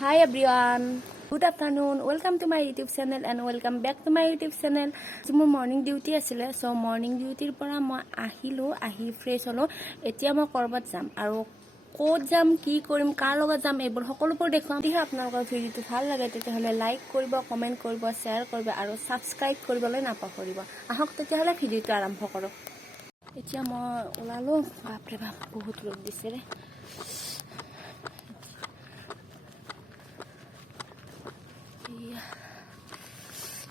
Hi everyone, good afternoon. Welcome to my YouTube channel and welcome back to my YouTube channel. Today my morning duty asile, so morning duty pora moi ahilo, ahi fresh holo. Etia moi korbat jam aru ক'ত যাম কি কৰিম কাৰ লগত যাম এইবোৰ সকলোবোৰ দেখুৱাম। যদি আপোনালোকৰ ভিডিঅ'টো ভাল লাগে তেতিয়াহ'লে লাইক কৰিব, কমেণ্ট কৰিব, শ্বেয়াৰ কৰিব আৰু ছাবস্ক্ৰাইব কৰিবলৈ নাপাহৰিব। আহক তেতিয়াহ'লে ভিডিঅ'টো আৰম্ভ কৰোঁ। এতিয়া মই ওলালো, বাপৰে বাপ বহুত ৰ'দ দিছে ৰে।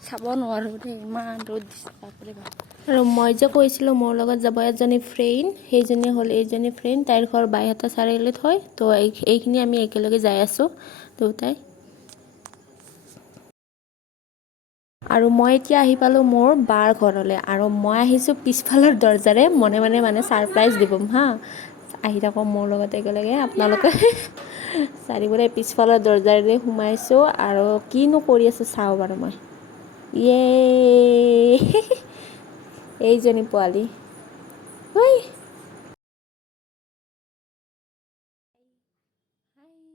চাব নোৱাৰোঁ দেই, ইমান ৰ'দ দিছে বাপৰে বাপ। আৰু মই যে কৈছিলোঁ মোৰ লগত যাব এজনী ফ্ৰেণ্ড, সেইজনী হ'ল এইজনী ফ্ৰেণ্ড। তাইৰ ঘৰ বাইহাটা চাৰিআলিত হয়, তো এইখিনি আমি একেলগে যাই আছোঁ দুটাই। আৰু মই এতিয়া আহি পালোঁ মোৰ বাৰ ঘৰলৈ, আৰু মই আহিছোঁ পিছফালৰ দৰজাৰে মনে মনে মানে ছাৰপ্ৰাইজ দিবম হা। আহি থাকক মোৰ লগত একেলগে আপোনালোকে। চাৰিবোৰে পিছফালৰ দৰজাৰে সোমাইছোঁ আৰু কিনো কৰি আছোঁ চাওঁ বাৰু মই। ইয়ে এইজনী পোৱালি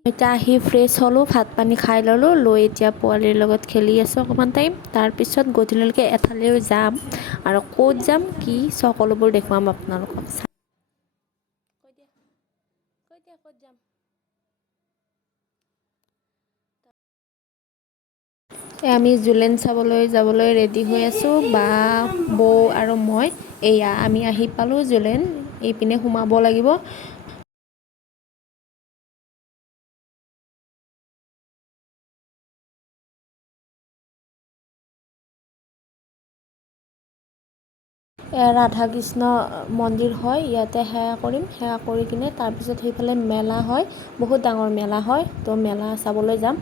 এতিয়া আহি ফ্ৰেছ হ'লোঁ, ভাত পানী খাই ল'লোঁ, লৈ এতিয়া পোৱালিৰ লগত খেলি আছোঁ অকণমান টাইম। তাৰপিছত গধূলিলৈকে এঠাইলৈ যাম আৰু ক'ত যাম কি সকলোবোৰ দেখুৱাম আপোনালোকক। আমি জুলেন চাবলৈ যাবলৈ ৰেডি হৈ আছোঁ, বা বৌ আৰু মই। এয়া আমি আহি পালোঁ জুলেন, এইপিনে সোমাব লাগিব। ৰাধা কৃষ্ণ মন্দিৰ হয়, ইয়াতে সেৱা কৰিম। সেৱা কৰি কিনে তাৰপিছত সেইফালে মেলা হয়, বহুত ডাঙৰ মেলা হয়, তো মেলা চাবলৈ যাম।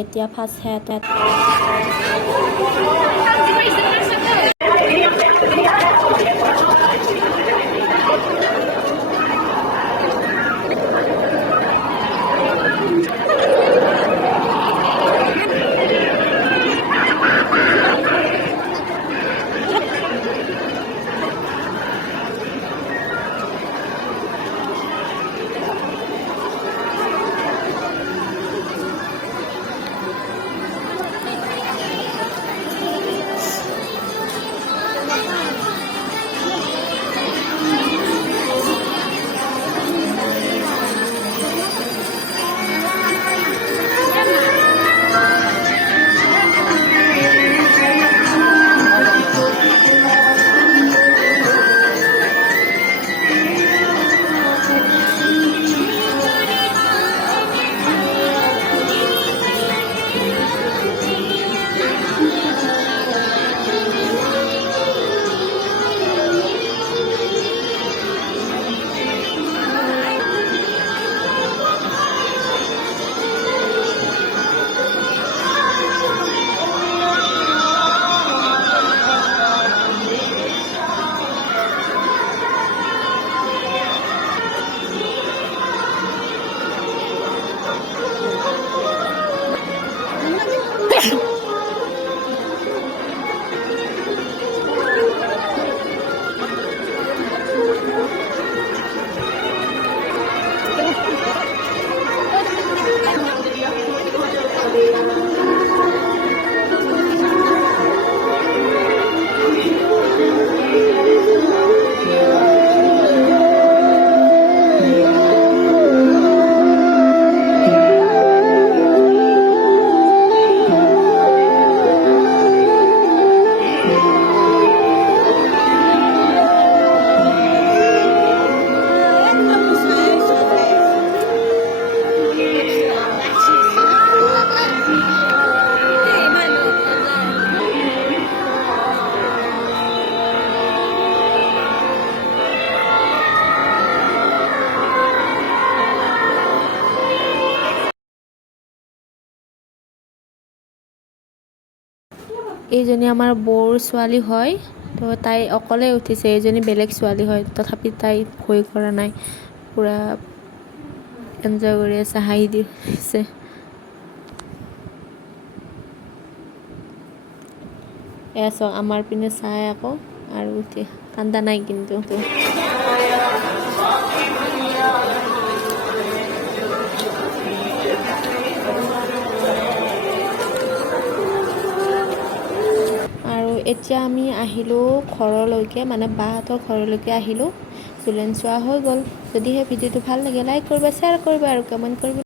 এতিয়া ফাৰ্ষ্ট সেৱাতে এইজনী আমাৰ বৌৰ ছোৱালী হয়, তো তাই অকলে উঠিছে। এইজনী বেলেগ ছোৱালী হয়, তথাপি তাই ভয় কৰা নাই, পূৰা এনজয় কৰি আছে, হাঁহি দি আছে। এয়া চাওক আমাৰ পিনে চাই আকৌ, আৰু উঠি কান্দা নাই কিন্তু। এতিয়া আমি আহিলোঁ ঘৰলৈকে, মানে বাহঁতৰ ঘৰলৈকে আহিলোঁ। জুলেন চোৱা হৈ গ'ল। যদিহে ভিডিঅ'টো ভাল লাগে লাইক কৰিবা, শ্বেয়াৰ কৰিবা আৰু কমেণ্ট কৰিবা।